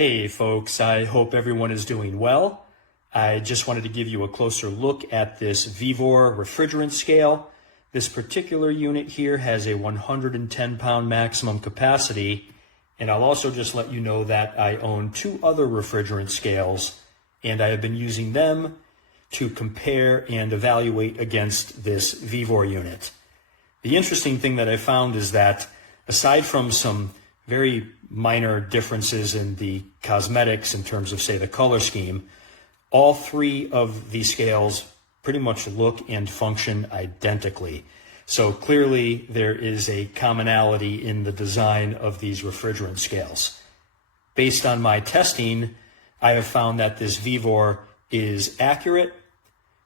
Hey folks, I hope everyone is doing well. I just wanted to give you a closer look at this VEVOR refrigerant scale. This particular unit here has a 110 pound maximum capacity, and I'll also just let you know that I own two other refrigerant scales, and I have been using them to compare and evaluate against this VEVOR unit. The interesting thing that I found is that aside from some very minor differences in the cosmetics in terms of, say, the color scheme, all three of these scales pretty much look and function identically. So clearly there is a commonality in the design of these refrigerant scales. Based on my testing, I have found that this VEVOR is accurate,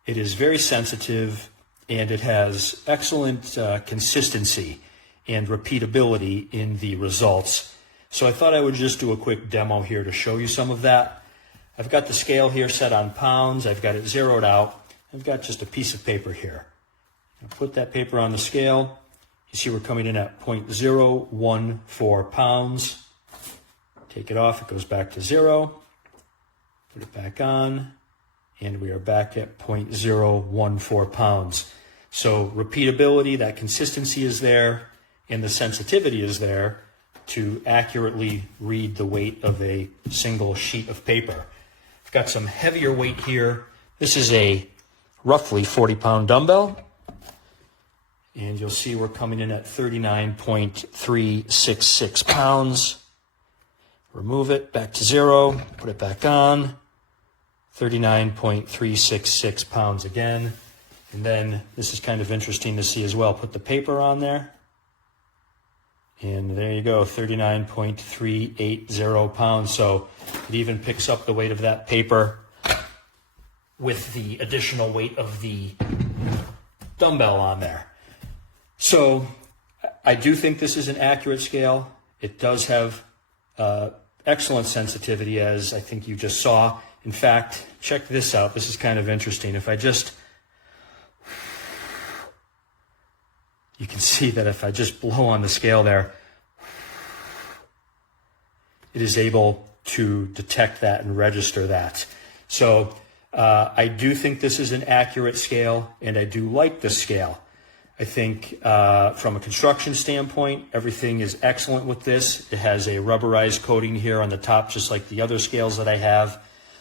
it is very sensitive, and it has excellent consistency and repeatability in the results. So I thought I would just do a quick demo here to show you some of that. I've got the scale here set on pounds. I've got it zeroed out. I've got just a piece of paper here. I'll put that paper on the scale. You see we're coming in at 0.014 pounds. Take it off, it goes back to 0. Put it back on, and we are back at 0.014 pounds. So repeatability, that consistency is there, and the sensitivity is there to accurately read the weight of a single sheet of paper. I've got some heavier weight here. This is a roughly 40 pound dumbbell, and you'll see we're coming in at 39.366 pounds. Remove it, back to 0, put it back on, 39.366 pounds again. And then this is kind of interesting to see as well. Put the paper on there. And there you go, 39.380 pounds. So it even picks up the weight of that paper with the additional weight of the dumbbell on there. So I do think this is an accurate scale. It does have excellent sensitivity, as I think you just saw. In fact, check this out. This is kind of interesting. If I just, you can see that if I just blow on the scale there, it is able to detect that and register that. So I do think this is an accurate scale, and I do like this scale. I think from a construction standpoint, everything is excellent with this. It has a rubberized coating here on the top, just like the other scales that I have.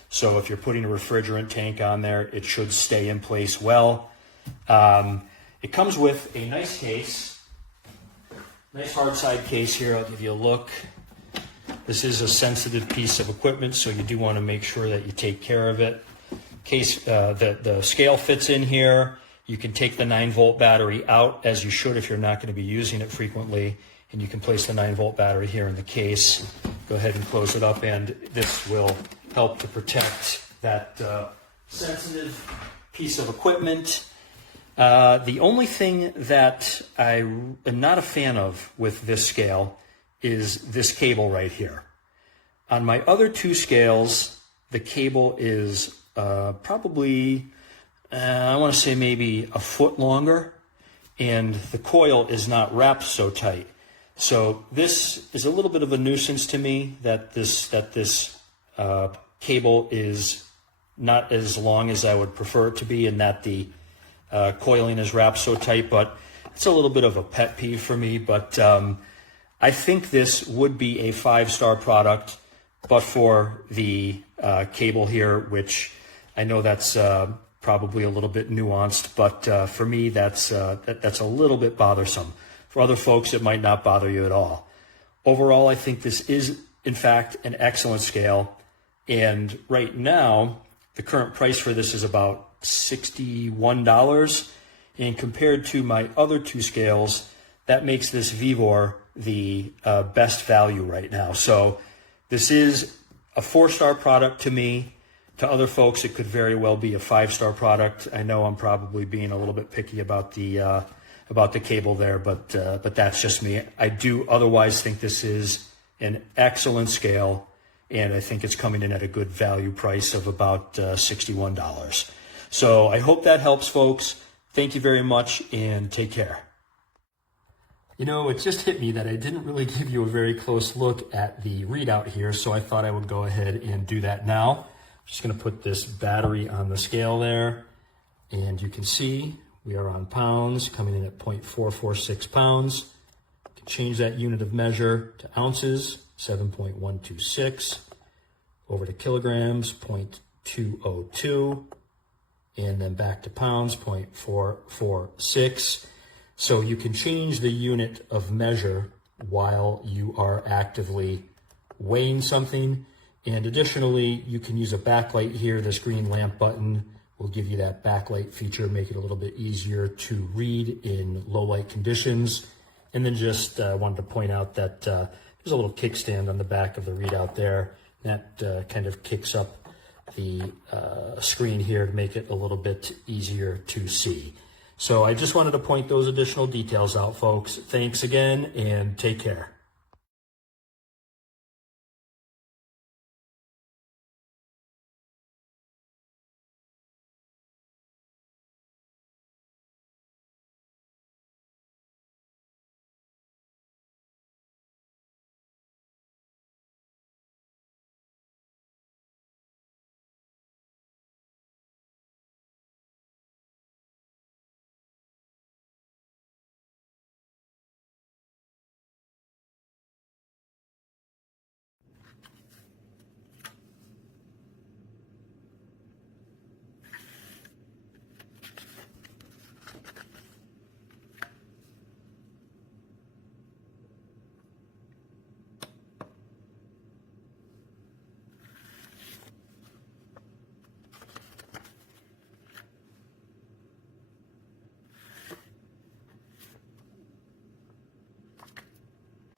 So if you're putting a refrigerant tank on there, it should stay in place well. It comes with a nice case, nice hard side case here. I'll give you a look. This is a sensitive piece of equipment, so you do want to make sure that you take care of it. The scale fits in here. You can take the 9-volt battery out, as you should if you're not going to be using it frequently, and you can place the 9-volt battery here in the case. Go ahead and close it up, and this will help to protect that sensitive piece of equipment. The only thing that I am not a fan of with this scale is this cable right here. On my other two scales, the cable is probably, I want to say maybe a foot longer, and the coil is not wrapped so tight. So this is a little bit of a nuisance to me, that this cable is not as long as I would prefer it to be, and that the coiling is wrapped so tight, but it's a little bit of a pet peeve for me. But I think this would be a 5-star product, but for the cable here, which I know that's probably a little bit nuanced, but for me, that's a little bit bothersome. For other folks, it might not bother you at all. Overall, I think this is, in fact, an excellent scale. And right now, the current price for this is about $61. And compared to my other two scales, that makes this VEVOR the best value right now. So this is a 4-star product to me. To other folks, it could very well be a 5-star product. I know I'm probably being a little bit picky about the cable there, but that's just me. I do otherwise think this is an excellent scale, and I think it's coming in at a good value price of about $61. So I hope that helps, folks. Thank you very much, and take care. You know, it just hit me that I didn't really give you a very close look at the readout here, so I thought I would go ahead and do that now. I'm just going to put this battery on the scale there, and you can see we are on pounds, coming in at 0.446 pounds. You can change that unit of measure to ounces, 7.126, over to kilograms, 0.202, and then back to pounds, 0.446. So you can change the unit of measure while you are actively weighing something. And additionally, you can use a backlight here. This green lamp button will give you that backlight feature, make it a little bit easier to read in low light conditions. And then just wanted to point out that there's a little kickstand on the back of the readout there. That kind of kicks up the screen here to make it a little bit easier to see. So I just wanted to point those additional details out, folks. Thanks again, and take care.